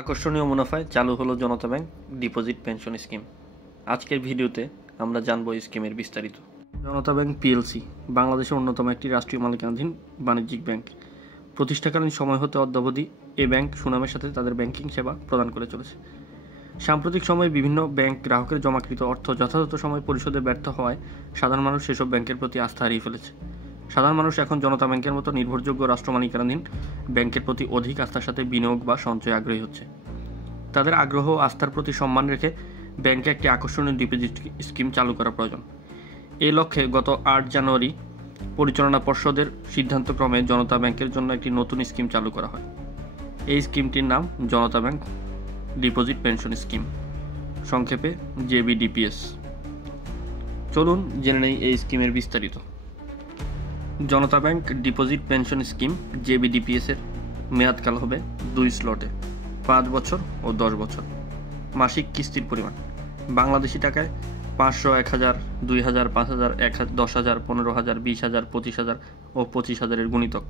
আকর্ষণীয় মুনাফায় চালু হলো জনতা ব্যাংক ডিপোজিট পেনশন স্কিম। আজকের ভিডিওতে আমরা জানবো এই স্কিমের বিস্তারিত। জনতা ব্যাংক পিএলসি বাংলাদেশের অন্যতম একটি রাষ্ট্রীয় মালিকানাধীন বাণিজ্যিক ব্যাংক। প্রতিষ্ঠাকালীন সময় হতে অদ্যাবধি এই ব্যাংক সুনামের সাথে তাদের ব্যাংকিং সেবা প্রদান করে চলেছে। সাম্প্রতিক সময়ে বিভিন্ন ব্যাংক গ্রাহকের জমাকৃত অর্থ যথাযথ সময় পরিশোধে ব্যর্থ হওয়ায় সাধারণ মানুষ সেসব ব্যাংকের প্রতি আস্থা হারিয়ে ফেলেছে। সাধারণ মানুষ এখন জনতা ব্যাংকের মতো নির্ভরযোগ্য রাষ্ট্র মালিকানাধীন ব্যাংকের প্রতি অধিক আস্থার সাথে বিনিয়োগ বা সঞ্চয়ে আগ্রহী হচ্ছে। তাদের আগ্রহ ও আস্থার প্রতি সম্মান রেখে ব্যাংকে একটি আকর্ষণীয় ডিপোজিট স্কিম চালু করা প্রয়োজন। এই লক্ষ্যে গত 8 জানুয়ারি পরিচালনা পর্ষদের সিদ্ধান্তক্রমে জনতা ব্যাংকের জন্য একটি নতুন স্কিম চালু করা হয়। এই স্কিমটির নাম জনতা ব্যাংক ডিপোজিট পেনশন স্কিম, সংক্ষেপে জেবিডিপিএস। চলুন জেনে নেই এই স্কিমের বিস্তারিত। জনতা ব্যাংক ডিপোজিট পেনশন স্কিম জেবিডিপিএস এর মেয়াদকাল হবে 2 স্লটে, 5 বছর ও 10 বছর। মাসিক কিস্তির পরিমাণ বাংলাদেশি টাকায় 500, 1000, 2000, 5000, 10,000, 15,000, 20,000, 25,000 ও 25,000 এর গুণিতক।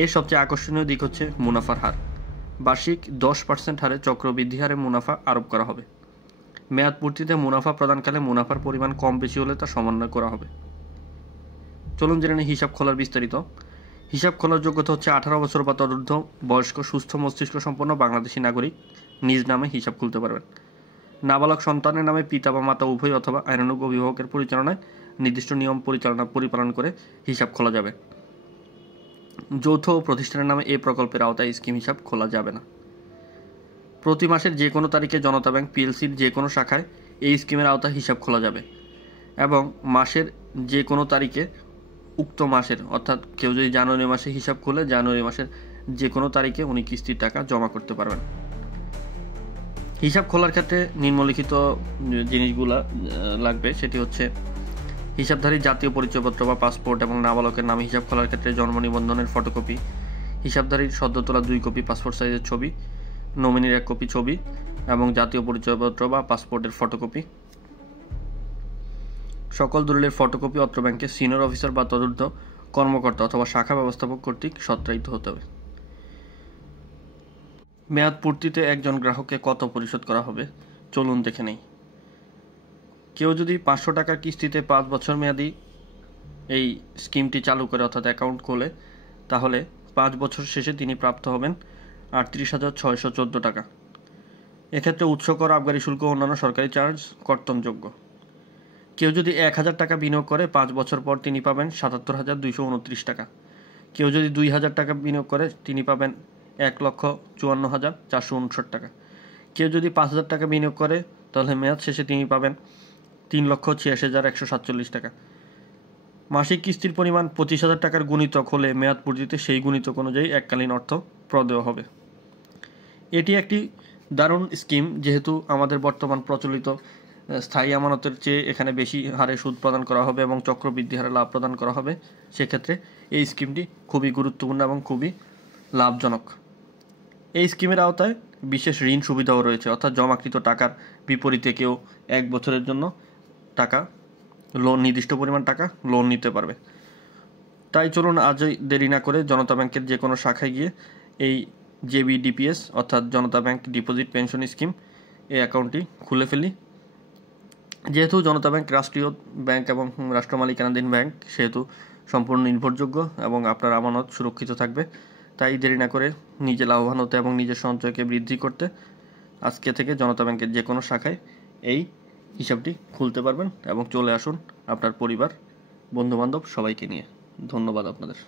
এর সবচেয়ে আকর্ষণীয় দিক হচ্ছে মুনাফার হার। বার্ষিক 10% হারে চক্রবৃদ্ধি হারে মুনাফা আরোপ করা হবে। মেয়াদ পূর্তিতে মুনাফা প্রদানকালে মুনাফার পরিমাণ কম বেশি হলে তা সমন্বয় করা হবে। চলুন জেনে নিই হিসাব খোলার বিস্তারিত। হিসাব খোলার যোগ্যতা হচ্ছে 18 বছর বা তদূর্ধ্ব বয়স্ক সুস্থ মস্তিষ্ক সম্পন্ন বাংলাদেশি নাগরিক নিজ নামে হিসাব খুলতে পারবেন। নাবালক সন্তানের নামে পিতা বা মাতা উভয় অথবা আইনানুগ অভিভাবকের পরিচালনায় নির্দিষ্ট নিয়ম পরিপালন করে হিসাব খোলা যাবে। যৌথ প্রতিষ্ঠানের নামে এই প্রকল্পের আওতায় স্কিম হিসাব খোলা যাবে না। প্রতি মাসের যে কোনো তারিখে জনতা ব্যাংক পিএলসির যে কোনো শাখায় এই স্কিমের আওতায় হিসাব খোলা যাবে এবং মাসের যে কোনো তারিখে উক্ত মাসের, অর্থাৎ কেউ যদি জানুয়ারি মাসে হিসাব খুলে জানুয়ারি মাসের যে কোনো তারিখে উনি কিস্তির টাকা জমা করতে পারবেন। হিসাব খোলার ক্ষেত্রে নিম্নলিখিত জিনিসগুলা লাগবে, সেটি হচ্ছে হিসাবধারীর জাতীয় পরিচয়পত্র বা পাসপোর্ট এবং নাবালকের নামে হিসাব খোলার ক্ষেত্রে জন্ম নিবন্ধনের ফটোকপি, হিসাবধারীর সদ্য তোলা 2 কপি পাসপোর্ট সাইজের ছবি, নমিনির 1 কপি ছবি এবং জাতীয় পরিচয়পত্র বা পাসপোর্টের ফটোকপি। সকল দলিলের ফটোকপি অত্র ব্যাংকের সিনিয়র অফিসার বা তদূর্ধ্ব কর্মকর্তা অথবা শাখা ব্যবস্থাপক কর্তৃক সত্যায়িত হতে হবে। মেয়াদ পূর্তিতে একজন গ্রাহককে কত পরিশোধ করা হবে চলুন দেখে নেই। কেউ যদি 500 টাকার কিস্তিতে 5 বছর মেয়াদি এই স্কিমটি চালু করে অর্থাৎ অ্যাকাউন্ট খোলে, তাহলে 5 বছর শেষে তিনি প্রাপ্ত হবেন 38,614 টাকা। এক্ষেত্রে উৎস কর, আবগারি শুল্ক ও অন্যান্য সরকারি চার্জ কর্তনযোগ্য। কেউ যদি 1000 টাকা বিনিয়োগ করে 5 বছর পর তিনি পাবেন 77,229 টাকা। কেউ যদি 2000 টাকা বিনিয়োগ করে তিনি পাবেন 1,54,459 টাকা। কেউ যদি 5000 টাকা বিনিয়োগ করে তাহলে মেয়াদ শেষে তিনি পাবেন 3,86,147 টাকা। মাসিক কিস্তির পরিমাণ 25,000 টাকার গুণিতক হলে মেয়াদ পূর্তিতে সেই গুণিতক অনুযায়ী এককালীন অর্থ প্রদেয় হবে। এটি একটি দারুণ স্কিম, যেহেতু আমাদের বর্তমান প্রচলিত স্থায়ী আমানতের চেয়ে এখানে বেশি হারে সুদ প্রদান করা হবে এবং চক্রবৃদ্ধি হারে লাভ প্রদান করা হবে। সেক্ষেত্রে এই স্কিমটি খুবই গুরুত্বপূর্ণ এবং খুবই লাভজনক। এই স্কিমের আওতায় বিশেষ ঋণ সুবিধাও রয়েছে, অর্থাৎ জমাকৃত টাকার বিপরীতে কেউ 1 বছরের জন্য টাকা লোন, নির্দিষ্ট পরিমাণ টাকা লোন নিতে পারবে। তাই চলুন আজই দেরি না করে জনতা ব্যাংকের যে কোনো শাখায় গিয়ে এই জেবিডিপিএস অর্থাৎ জনতা ব্যাংক ডিপোজিট পেনশন স্কিম এই অ্যাকাউন্টটি খুলে ফেলি। যেহেতু জনতা ব্যাংক রাষ্ট্রীয় ব্যাংক এবং রাষ্ট্র মালিকানাধীন ব্যাংক, সেহেতু সম্পূর্ণ নির্ভরযোগ্য এবং আপনার আমানত সুরক্ষিত থাকবে। তাই দেরি না করে নিজে লাভবান হতে এবং নিজের সঞ্চয়কে বৃদ্ধি করতে আজকে থেকে জনতা ব্যাংকের যে কোনো শাখায় এই হিসাবটি খুলতে পারবেন এবং চলে আসুন আপনার পরিবার, বন্ধুবান্ধব সবাইকে নিয়ে। ধন্যবাদ আপনাদের।